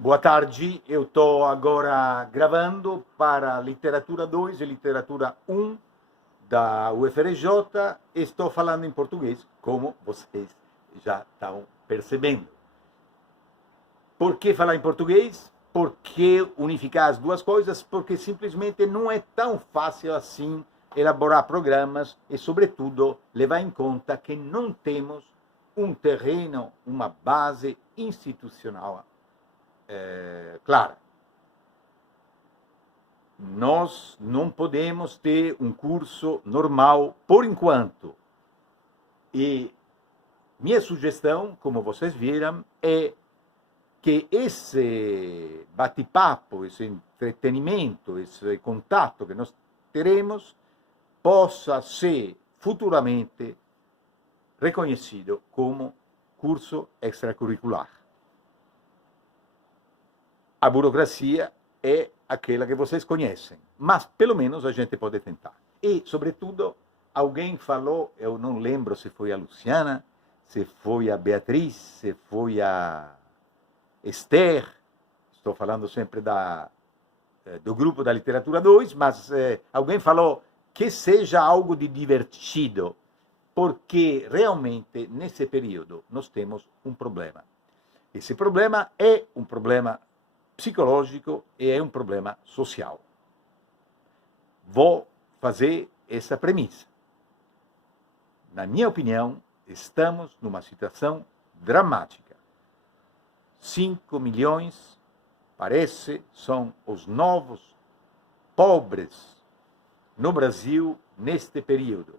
Boa tarde, eu estou agora gravando para Literatura 2 e Literatura 1 da UFRJ. Estou falando em português, como vocês já estão percebendo. Por que falar em português? Por que unificar as duas coisas? Porque simplesmente não é tão fácil assim elaborar programas e, sobretudo, levar em conta que não temos um terreno, uma base institucional clara. Nós não podemos ter um curso normal por enquanto. E minha sugestão, como vocês viram, é que esse bate-papo, esse entretenimento, esse contato que nós teremos possa ser futuramente reconhecido como curso extracurricular. A burocracia é aquela que vocês conhecem, mas pelo menos a gente pode tentar. E, sobretudo, alguém falou, eu não lembro se foi a Luciana, se foi a Beatriz, se foi a Esther, estou falando sempre do grupo da Literatura 2, mas alguém falou que seja algo de divertido, porque realmente nesse período nós temos um problema. Esse problema é um problema psicológico e é um problema social. Vou fazer essa premissa. Na minha opinião, estamos numa situação dramática. 5 milhões, parece, são os novos pobres no Brasil neste período.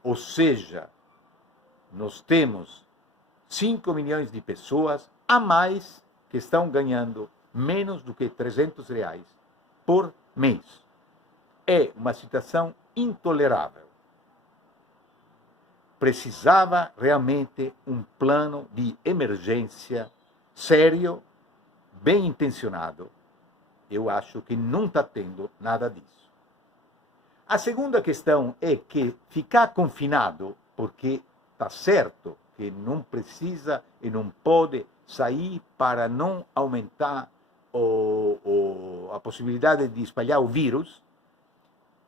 Ou seja, nós temos 5 milhões de pessoas a mais que estão ganhando menos do que R$ 300 por mês. É uma situação intolerável. Precisava realmente um plano de emergência sério, bem intencionado. Eu acho que não está tendo nada disso. A segunda questão é que ficar confinado, porque está certo que não precisa e não pode sair para não aumentar a possibilidade de espalhar o vírus,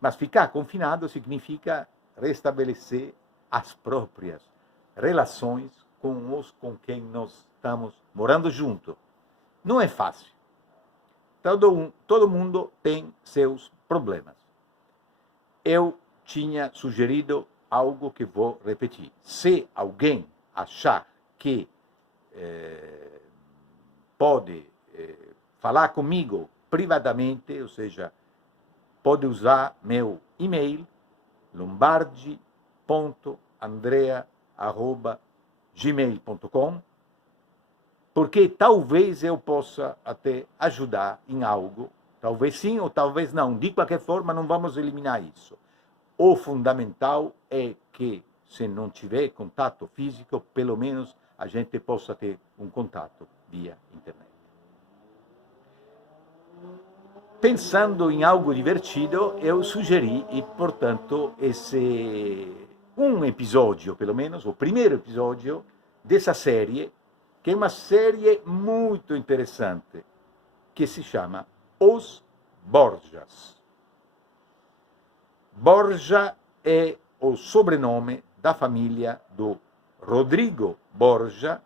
mas ficar confinado significa restabelecer as próprias relações com quem nós estamos morando junto. Não é fácil. Todo mundo tem seus problemas. Eu tinha sugerido algo que vou repetir. Se alguém achar que pode falar comigo privadamente, ou seja, pode usar meu e-mail, lombardi.andrea@gmail.com, porque talvez eu possa até ajudar em algo, talvez sim ou talvez não. De qualquer forma, não vamos eliminar isso. O fundamental é que, se não tiver contato físico, pelo menos a gente possa ter um contato via internet. Pensando em algo divertido, eu sugeri, e portanto, um episódio, pelo menos, o primeiro episódio dessa série, que é uma série muito interessante, que se chama Os Borgias. Borgia é o sobrenome da família do Rodrigo Borgia,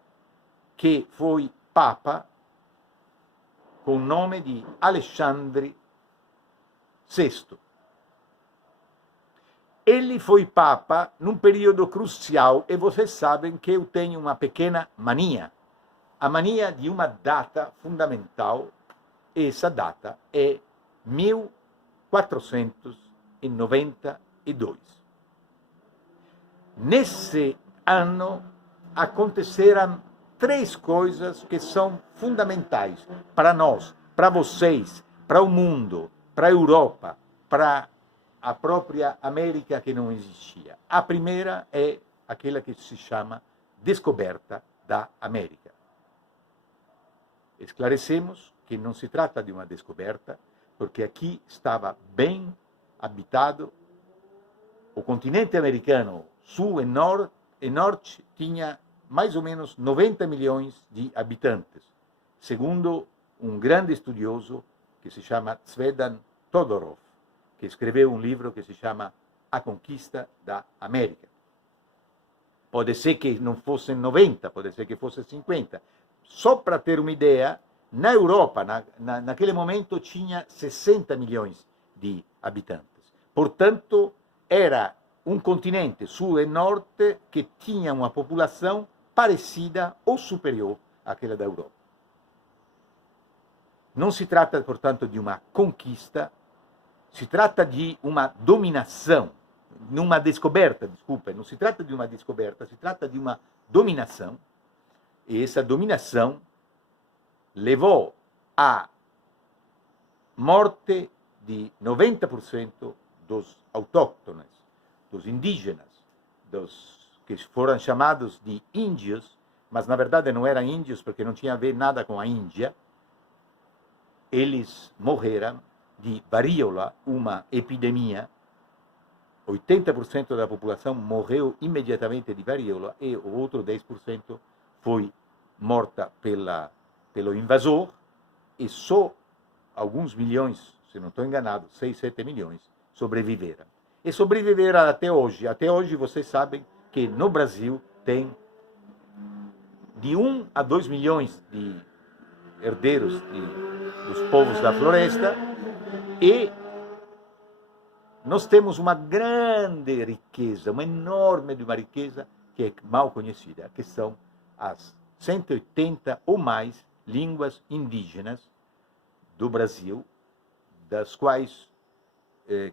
que foi papa com o nome de Alexandre VI. Ele foi papa num período crucial e vocês sabem que eu tenho uma pequena mania. A mania de uma data fundamental. Essa data é 1492. Nesse ano aconteceram 3 coisas que são fundamentais para nós, para vocês, para o mundo, para a Europa, para a própria América que não existia. A primeira é aquela que se chama descoberta da América. Esclarecemos que não se trata de uma descoberta, porque aqui estava bem habitado. O continente americano, sul e norte, tinha mais ou menos 90 milhões de habitantes. segundo um grande estudioso que se chama Tzvetan Todorov, que escreveu um livro que se chama A Conquista da América. Pode ser que não fossem 90, pode ser que fosse 50. Só para ter uma ideia, na Europa, naquele momento, tinha 60 milhões de habitantes. Portanto, era um continente, sul e norte, que tinha uma população parecida ou superior àquela da Europa. Não se trata, portanto, de uma conquista, se trata de uma dominação, numa descoberta, desculpa, não se trata de uma descoberta, se trata de uma dominação, e essa dominação levou à morte de 90% dos autóctones, dos indígenas, dos que foram chamados de índios, mas na verdade não eram índios porque não tinha a ver nada com a Índia. Eles morreram de varíola, uma epidemia. 80% da população morreu imediatamente de varíola e o outro 10% foi morta pelo invasor, e só alguns milhões, se não estou enganado, 6, 7 milhões, sobreviveram. E sobreviveram até hoje. Até hoje vocês sabem que no Brasil tem de 1 a 2 milhões de herdeiros dos povos da floresta, e nós temos uma grande riqueza, uma enorme de uma riqueza que é mal conhecida, que são as 180 ou mais línguas indígenas do Brasil, das quais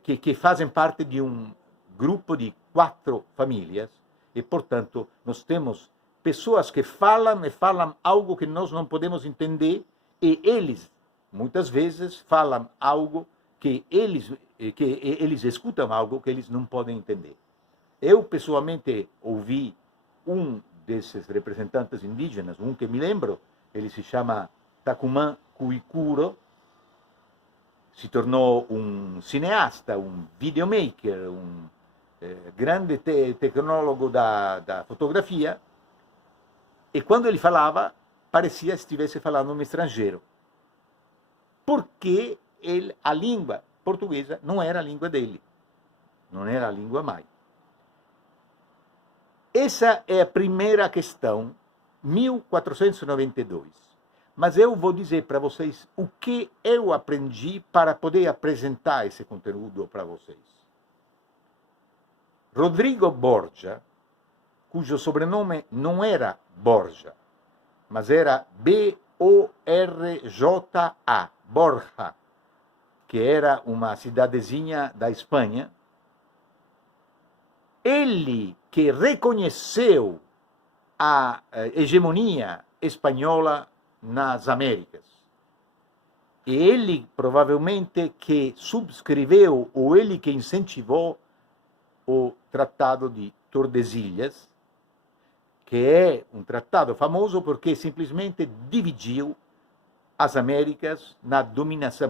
que fazem parte de um grupo de 4 famílias, e, portanto, nós temos pessoas que falam e falam algo que nós não podemos entender, e eles, muitas vezes, falam algo que eles escutam algo que eles não podem entender. Eu, pessoalmente, ouvi um desses representantes indígenas, um que me lembro, ele se chama Tacumã Cuicuro, se tornou um cineasta, um videomaker, um grande tecnólogo da fotografia, e quando ele falava, parecia que estivesse falando um estrangeiro, porque a língua portuguesa não era a língua dele, não era a língua mãe. Essa é a primeira questão, 1492. Mas eu vou dizer para vocês o que eu aprendi para poder apresentar esse conteúdo para vocês. Rodrigo Borgia, cujo sobrenome não era Borgia, mas era B-O-R-J-A, Borja, que era uma cidadezinha da Espanha, ele que reconheceu a hegemonia espanhola nas Américas. E ele, provavelmente, que subscreveu, ou ele que incentivou o Tratado de Tordesilhas, que é um tratado famoso porque simplesmente dividiu as Américas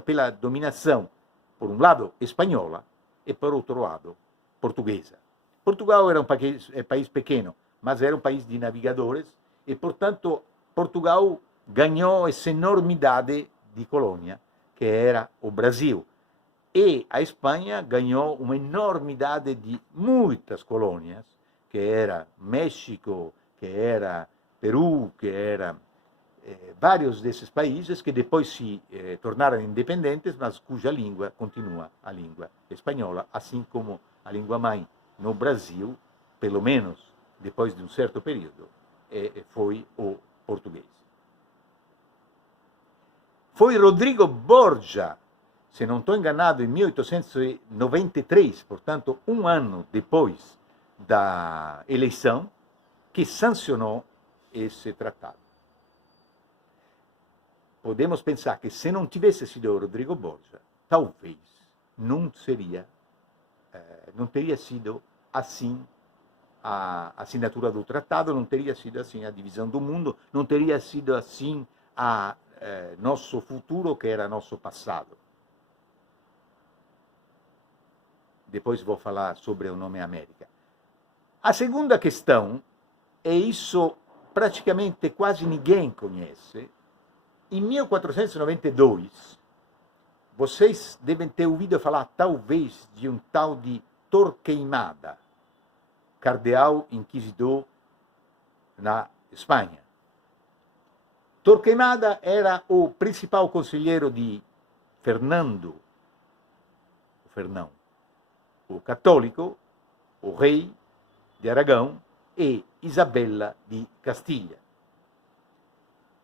pela dominação, por um lado, espanhola, e por outro lado, portuguesa. Portugal era um país pequeno, mas era um país de navegadores, e, portanto, Portugal ganhou essa enormidade de colônia, que era o Brasil. E a Espanha ganhou uma enormidade de muitas colônias, que era México, que era Peru, que era vários desses países que depois se tornaram independentes, mas cuja língua continua a língua espanhola, assim como a língua mãe no Brasil, pelo menos depois de um certo período, foi o português. Foi Rodrigo Borgia, se não estou enganado, em 1893, portanto, um ano depois da eleição, que sancionou esse tratado. Podemos pensar que se não tivesse sido Rodrigo Borgia, talvez não teria sido assim a assinatura do tratado, não teria sido assim a divisão do mundo, não teria sido assim nosso futuro, que era nosso passado. Depois vou falar sobre o nome América. A segunda questão, e isso praticamente quase ninguém conhece, Em 1492, vocês devem ter ouvido falar, talvez, de um tal de Torquemada, cardeal inquisidor na Espanha. Torquemada era o principal conselheiro de Fernão, o católico, o rei de Aragão, e Isabela de Castilha.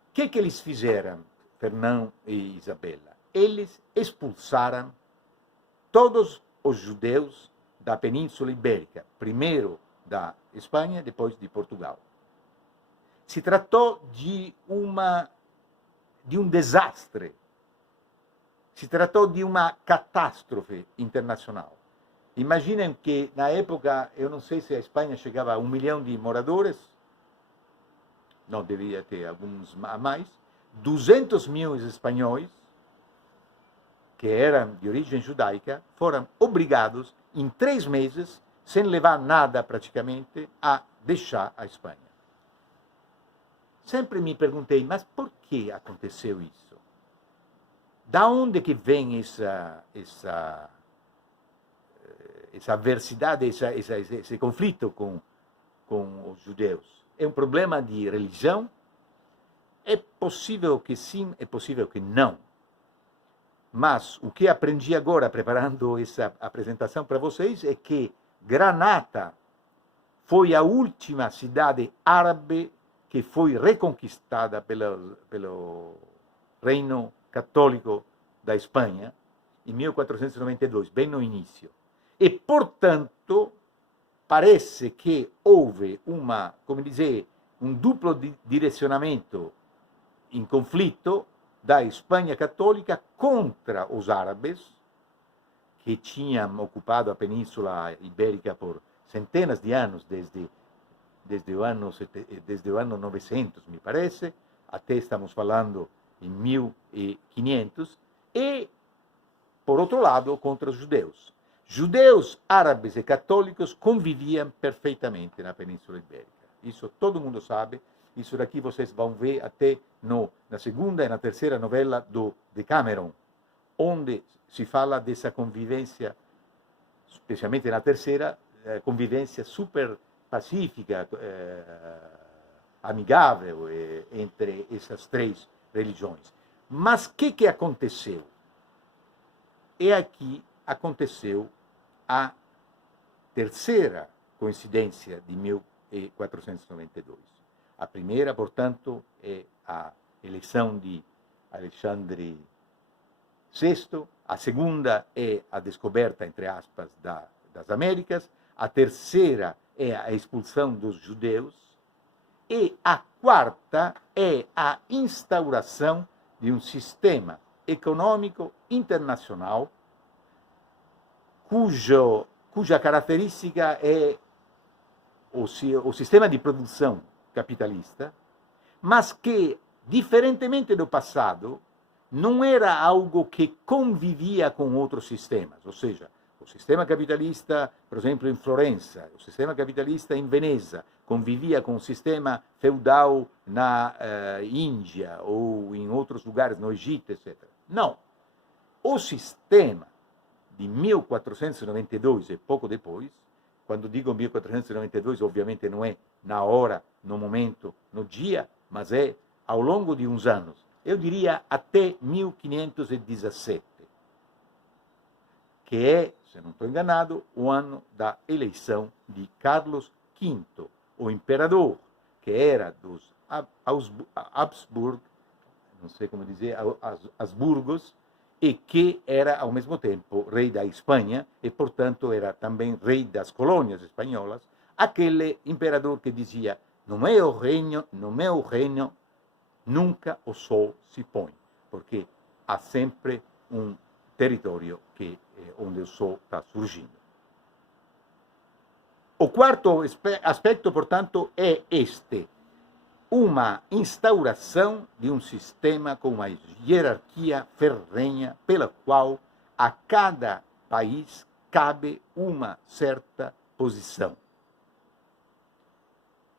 O que eles fizeram, Fernão e Isabela? Eles expulsaram todos os judeus da Península Ibérica, primeiro da Espanha, depois de Portugal. Se tratou de um desastre, se tratou de uma catástrofe internacional. Imaginem que, na época, eu não sei se a Espanha chegava a 1 milhão de moradores, não deveria ter alguns a mais, 200 mil espanhóis, que eram de origem judaica, foram obrigados, em 3 meses, sem levar nada praticamente, a deixar a Espanha. Sempre me perguntei, mas por que aconteceu isso? Da onde que vem essa adversidade, esse conflito com os judeus? É um problema de religião? É possível que sim, é possível que não. Mas o que aprendi agora, preparando essa apresentação para vocês, é que Granada foi a última cidade árabe que foi reconquistada pelo Reino Católico da Espanha em 1492, bem no início. E, portanto, parece que houve um duplo direcionamento em conflito da Espanha católica contra os árabes, que tinham ocupado a Península Ibérica por centenas de anos, desde o ano 900, me parece, até estamos falando em 1500, e, por outro lado, contra os judeus. Judeus, árabes e católicos conviviam perfeitamente na Península Ibérica. Isso todo mundo sabe. Isso daqui vocês vão ver até na segunda e na terceira novela do Decameron, onde se fala dessa convivência, especialmente na terceira, convivência super pacífica, amigável entre essas 3 religiões. Mas o que aconteceu? E aqui aconteceu a terceira coincidência de 1492. A primeira, portanto, é a eleição de Alexandre VI. A segunda é a descoberta, entre aspas, das Américas. A terceira é a expulsão dos judeus. E a quarta é a instauração de um sistema econômico internacional cuja característica é o sistema de produção capitalista, mas que, diferentemente do passado, não era algo que convivia com outros sistemas. Ou seja, o sistema capitalista, por exemplo, em Florença, o sistema capitalista em Veneza, convivia com o sistema feudal na Índia ou em outros lugares, no Egito, etc. Não. O sistema de 1492 e pouco depois, quando digo 1492, obviamente não é na hora, no momento, no dia, mas é ao longo de uns anos. Eu diria até 1517, que é, se não estou enganado, o ano da eleição de Carlos V, o imperador, que era dos Habsburg, não sei como dizer, Habsburgos, e que era, ao mesmo tempo, rei da Espanha, e, portanto, era também rei das colônias espanholas, aquele imperador que dizia: no meu reino, nunca o sol se põe, porque há sempre um território onde o sol está surgindo. O quarto aspecto, portanto, é uma instauração de um sistema com uma hierarquia ferrenha pela qual a cada país cabe uma certa posição.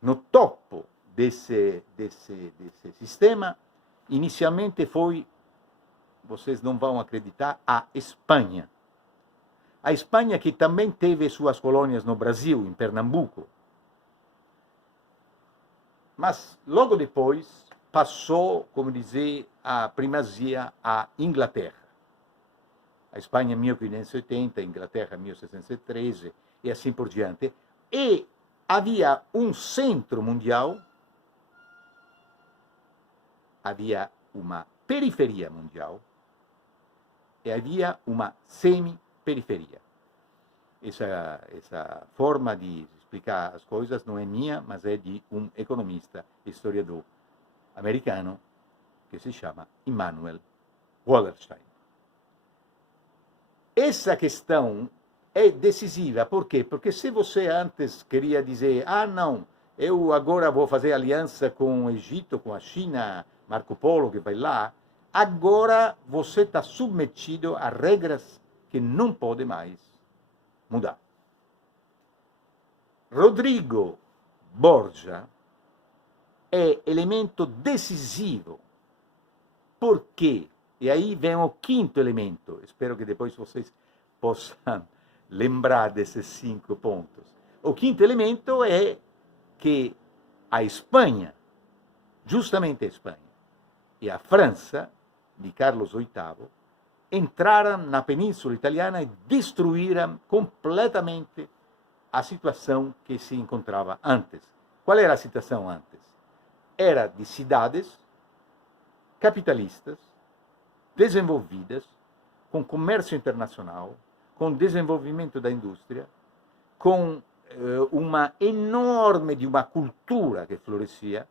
No topo desse sistema inicialmente foi, vocês não vão acreditar, a Espanha. A Espanha que também teve suas colônias no Brasil, em Pernambuco. Mas logo depois passou, como dizer, a primazia à Inglaterra. A Espanha em 1580, a Inglaterra em 1613 e assim por diante. E havia um centro mundial, havia uma periferia mundial e havia uma semi-periferia. Essa forma de explicar as coisas não é minha, mas é de um economista, historiador americano, que se chama Immanuel Wallerstein. Essa questão é decisiva, por quê? Porque se você antes queria dizer, não, eu agora vou fazer aliança com o Egito, com a China, Marco Polo que vai lá, agora você está submetido a regras que não pode mais mudar. Rodrigo Borgia é elemento decisivo. Por quê? E aí vem o quinto elemento. Espero que depois vocês possam lembrar desses 5 pontos. O quinto elemento é que a Espanha, justamente a Espanha, e a França, de Carlos VIII, entraram na Península Italiana e destruíram completamente a situação que se encontrava antes. Qual era a situação antes? Era de cidades capitalistas, desenvolvidas, com comércio internacional, com desenvolvimento da indústria, com uma enorme de uma cultura que florescia,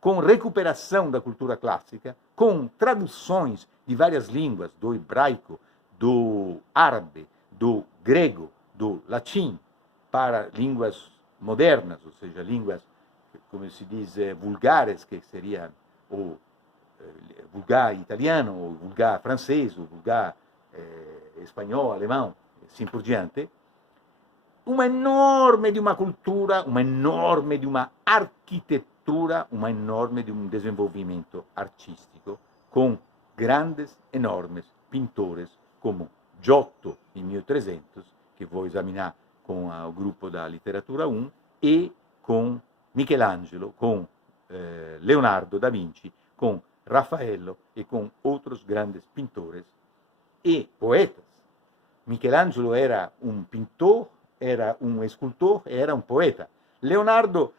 com recuperação da cultura clássica, com traduções de várias línguas, do hebraico, do árabe, do grego, do latim, para línguas modernas, ou seja, línguas, como se diz, vulgares, que seria o vulgar italiano, o vulgar francês, o vulgar espanhol, alemão, assim por diante. Uma enorme de uma cultura, uma enorme de uma arquitetura, uma enorme de um desenvolvimento artístico, com grandes, enormes pintores como Giotto, em 1300, que vou examinar com o grupo da Literatura 1, e com Michelangelo, com Leonardo da Vinci, com Raffaello e com outros grandes pintores e poetas. Michelangelo era um pintor, era um escultor, era um poeta. Leonardo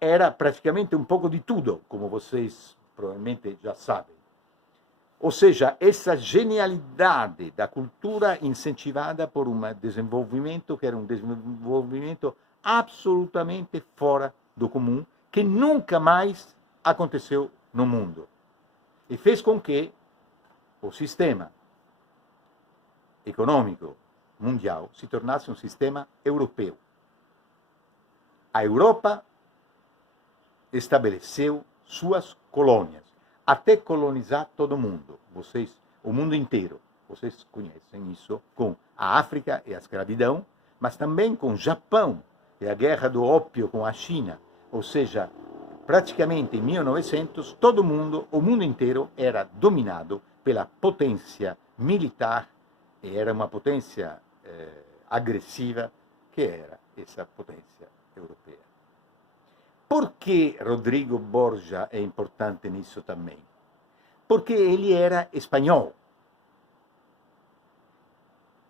era praticamente um pouco de tudo, como vocês provavelmente já sabem. Ou seja, essa genialidade da cultura incentivada por um desenvolvimento que era um desenvolvimento absolutamente fora do comum, que nunca mais aconteceu no mundo. E fez com que o sistema econômico mundial se tornasse um sistema europeu. A Europa estabeleceu suas colônias, até colonizar todo mundo, o mundo inteiro. Vocês conhecem isso com a África e a escravidão, mas também com o Japão e a guerra do ópio com a China. Ou seja, praticamente em 1900, todo mundo, o mundo inteiro, era dominado pela potência militar, e era uma potência agressiva, que era essa potência europeia. Por que Rodrigo Borgia é importante nisso também? Porque ele era espanhol.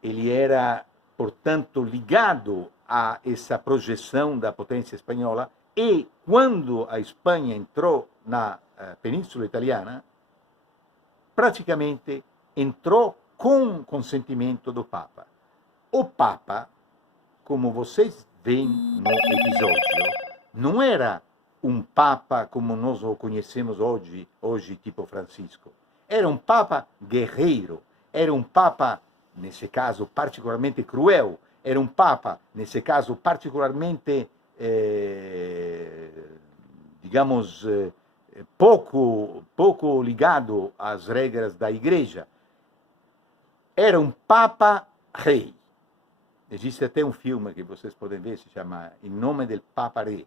Ele era, portanto, ligado a essa projeção da potência espanhola, e quando a Espanha entrou na Península Italiana, praticamente entrou com consentimento do Papa. O Papa, como vocês veem no episódio, não era um Papa como nós o conhecemos hoje tipo Francisco. Era um Papa guerreiro, era um Papa, nesse caso, particularmente cruel, era um Papa, nesse caso, particularmente, digamos, pouco ligado às regras da Igreja. Era um Papa Rei. Existe até um filme que vocês podem ver, se chama Em Nome del Papa Re.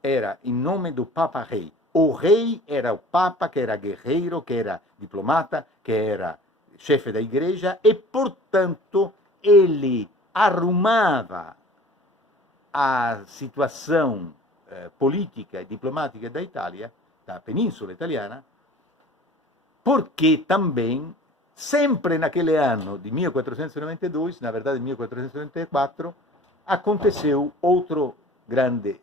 Era em nome do Papa Rei. o rei era o Papa, que era guerreiro, que era diplomata, que era chefe da igreja, e, portanto, ele arrumava a situação política e diplomática da Itália, da Península Italiana, porque também, sempre naquele ano de 1492, na verdade 1494, aconteceu outro grande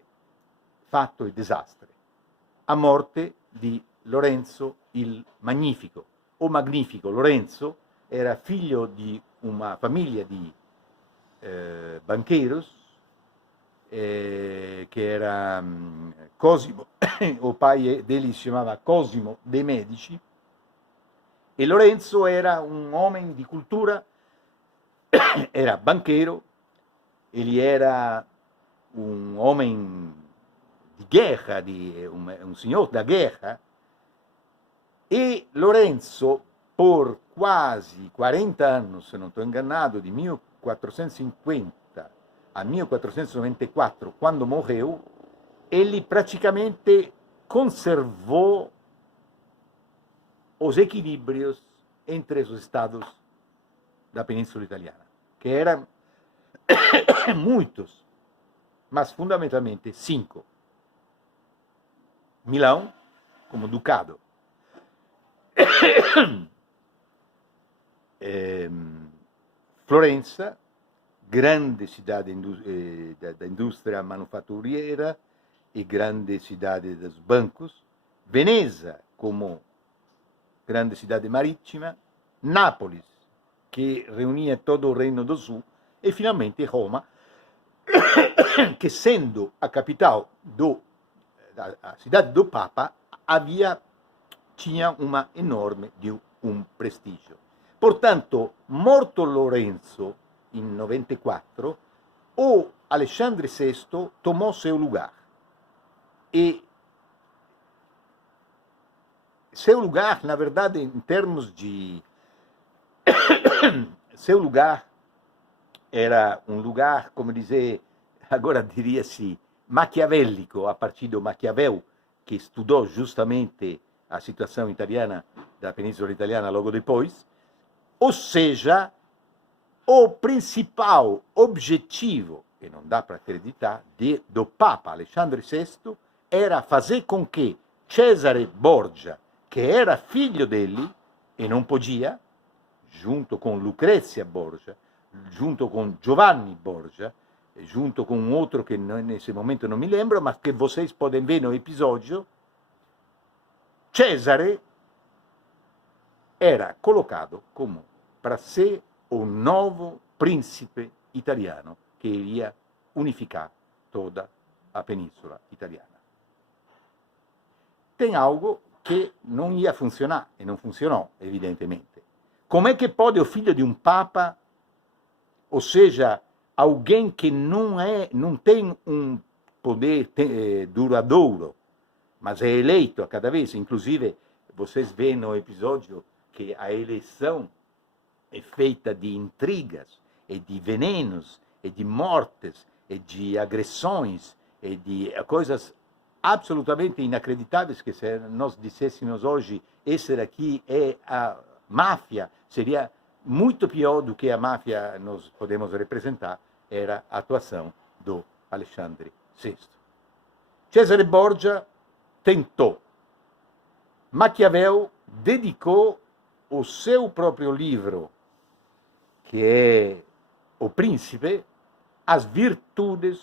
fatto e desastre, a morte di Lorenzo il Magnifico. O Magnifico Lorenzo era figlio di una famiglia di banqueiros, che era Cosimo, o pai dele si chiamava Cosimo de' Medici, e Lorenzo era un uomo di cultura, era banquero, ele era un uomo di guerra, un signor da guerra, e Lorenzo, por quasi 40 anni, se non estou ingannado, di 1450 a 1494, quando morreu, ele praticamente conservou os equilíbrios entre os estados da Península Italiana, que eram muitos, mas fundamentalmente 5. Milão, como ducado. Florença, grande cidade da indústria manufaturiera e grande cidade dos bancos. Veneza, como grande cidade marítima. Nápoles, que reunia todo o Reino do Sul. E, finalmente, Roma, que, sendo a capital a cidade do Papa, tinha uma enorme um prestígio. Portanto, morto Lorenzo em 94, o Alexandre VI tomou seu lugar. E seu lugar, na verdade, em termos de... seu lugar era um lugar, como dizer, agora diria-se, maquiavélico, a partir do Maquiavel, que estudou justamente a situação italiana, da Península Italiana logo depois. Ou seja, o principal objetivo, que não dá para acreditar, do Papa Alexandre VI era fazer com que Cesare Borgia, que era filho dele e não podia, junto com Lucrezia Borgia, junto com Giovanni Borgia, junto com um outro que nesse momento não me lembro, mas que vocês podem ver no episódio, Cesare era colocado como para ser o novo príncipe italiano que iria unificar toda a Península Italiana. Tem algo que não ia funcionar, e não funcionou, evidentemente. Como é que pode o filho de um papa, ou seja, alguém que não tem um poder duradouro, mas é eleito a cada vez, inclusive vocês veem no episódio que a eleição é feita de intrigas, e de venenos, e de mortes, e de agressões, e de coisas absolutamente inacreditáveis, que se nós disséssemos hoje, essa daqui é a máfia, seria muito pior do que a máfia nós podemos representar, era a atuação do Alexandre VI. Cesare Borgia tentou. Maquiavel dedicou o seu próprio livro, que é O Príncipe, às virtudes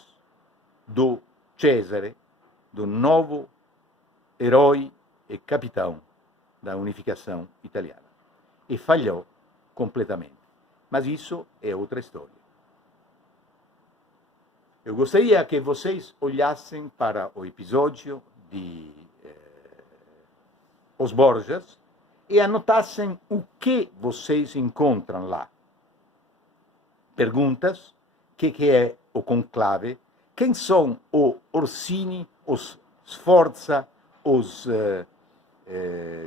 do Cesare, do novo herói e capitão da unificação italiana. E falhou completamente. Mas isso é outra história. Eu gostaria que vocês olhassem para o episódio de Os Borgias e anotassem o que vocês encontram lá. Perguntas: o que é o conclave? Quem são o Orsini, os Sforza,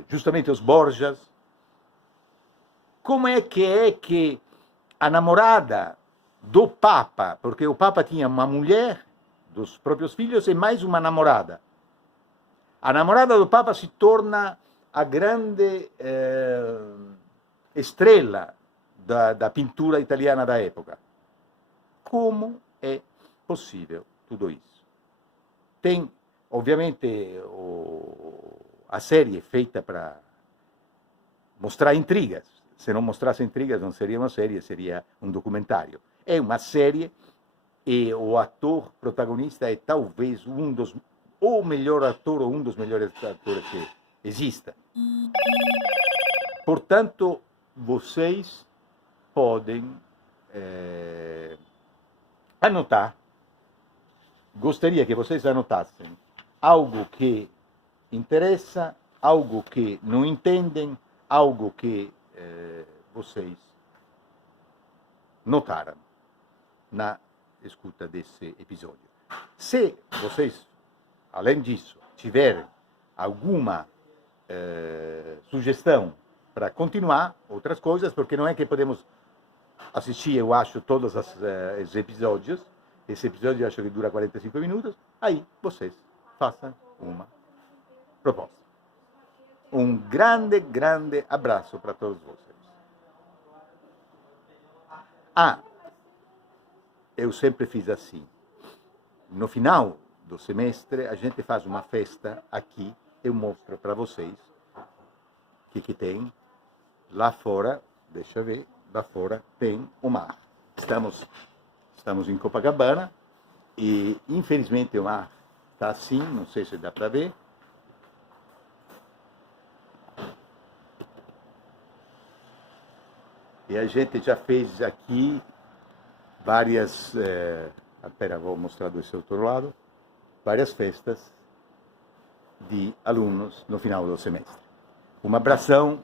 justamente os Borgias? Como é que a namorada do Papa, porque o Papa tinha uma mulher dos próprios filhos e mais uma namorada. A namorada do Papa se torna a grande estrela da pintura italiana da época. Como é possível tudo isso? Tem, ovviamente, a série é feita para mostrar intrigas. Se não mostrasse intrigas, não seria uma série, seria um documentário. É uma série e o ator protagonista é talvez o melhor ator ou um dos melhores atores que exista. Portanto, vocês podem anotar. Gostaria que vocês anotassem algo que interessa, algo que não entendem, algo que vocês notaram na escuta desse episódio. Se vocês, além disso, tiverem alguma sugestão para continuar outras coisas, porque não é que podemos assistir, eu acho, todos os episódios. Esse episódio eu acho que dura 45 minutos. Aí vocês façam uma proposta. Um grande, grande abraço para todos vocês. Eu sempre fiz assim. No final do semestre, a gente faz uma festa aqui. Eu mostro para vocês o que tem. Lá fora, deixa eu ver, lá fora tem o mar. Estamos em Copacabana e, infelizmente, o mar está assim, não sei se dá para ver. E a gente já fez aqui várias, espera, vou mostrar desse outro lado, várias festas de alunos no final do semestre. Um abração